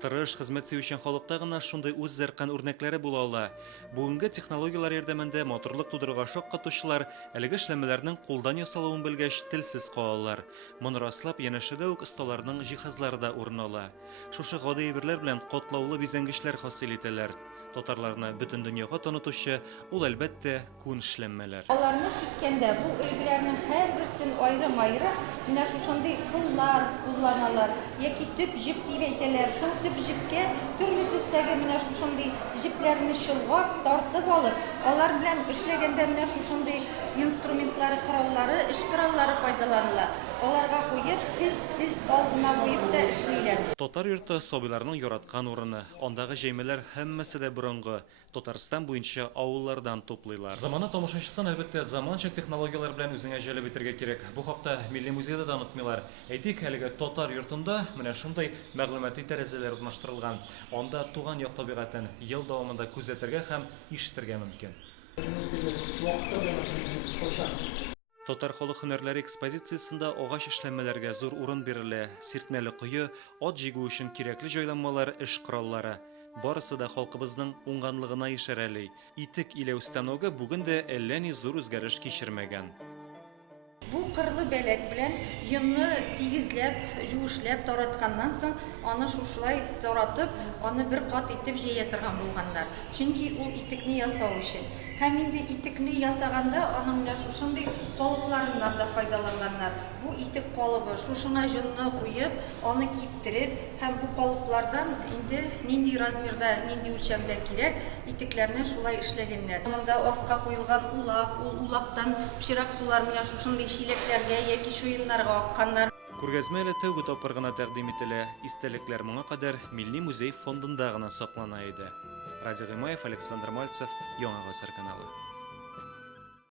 Тырыш хезмәт сөючән халыкта гына шундый үз зәркән үрнәкләре була ала. Бүгенге технологиялар ярдәмендә моторлык тудырырга шаккатучылар әлеге эшләмәләрнең кулдан ясалуын белгәч телсез калалар. Моны раслап янәшәдә үк осталарның җиһазлары да урын ала. Шушы гади әйберләр белән катлаулы бизәнгечләр хасил ителәләр. Татарларны бөтен дөньяга танытучы ул әлбәттә күн эшләнмәләр. Аларны шиккәндә бу өлгеләрнең һәрберсен аерым-аерым менә шушындый кыллар кулланалар яки төп җеп дип әйтәләр. Шул төп җепкә төрле төстәге менә шушындый җепләрне чолгап, тартып алып, алар белән эшләгәндә менә шушындый инструментлары, кораллары, эш кораллары файдаланыла. Аларга куеп, тез алдына куеп та эшлиләр. Татар йорты сабыйларның яраткан урыны. Андагы җәймәләр һәммәсе дә борынгы. Татарстан буенча авыллардан туплыйлар. Замана тамашачысын әлбәттә заманча технологиялар белән үзеңә җәлеп итәргә кирәк. Бу хакта Милли музейда да онытмыйлар. Әйтик, әлеге татар йортында менә шундый мәгълүмати тәрәзәләр урнаштырылган. Анда туган як табигатен ел дәвамында күзәтергә һәм ишетергә мөмкин. Татар халык һөнәрләре экспозициясендә агач эшләнмәләргә зур урын бирелә. Сиртмәле кое, ат җигү өчен кирәкле җайланмалар, эш кораллары. Барысы да халкыбызның уңганлыгына ишарәли. Итек иләү станогы бүген дә әллә ни зур үзгәреш кичермәгән. Бу кырлы бәләк белән йонны тигезләп, җүешләп таратканнан соң, аны шушылай таратып, аны бер кат итеп җәя торган булганнар. Чөнки ул итекне ясау өчен. Һәм инде итекне ясаганда аның менә шушындый калыпларыннан да файдаланганнар. Бу итек калыбы, шушына җонны куеп, аны киптереп, һәм бу калыплардан инде нинди размерда, нинди үлчәмдә кирәк, итекләрне шулай эшләгәннәр. Монда аска куелган улак, ул улактан пычрак сулар менә шушындый чиләкләргә яки шуеннарга акканнар. Күргәзмә әле тәүге тапкыр гына тәкъдим ителә. Истәлекләр моңа кадәр Милли музей фондында гына саклана иде. Радик Гыймаев, Александр Мальцев, Яңа Гасыр каналы.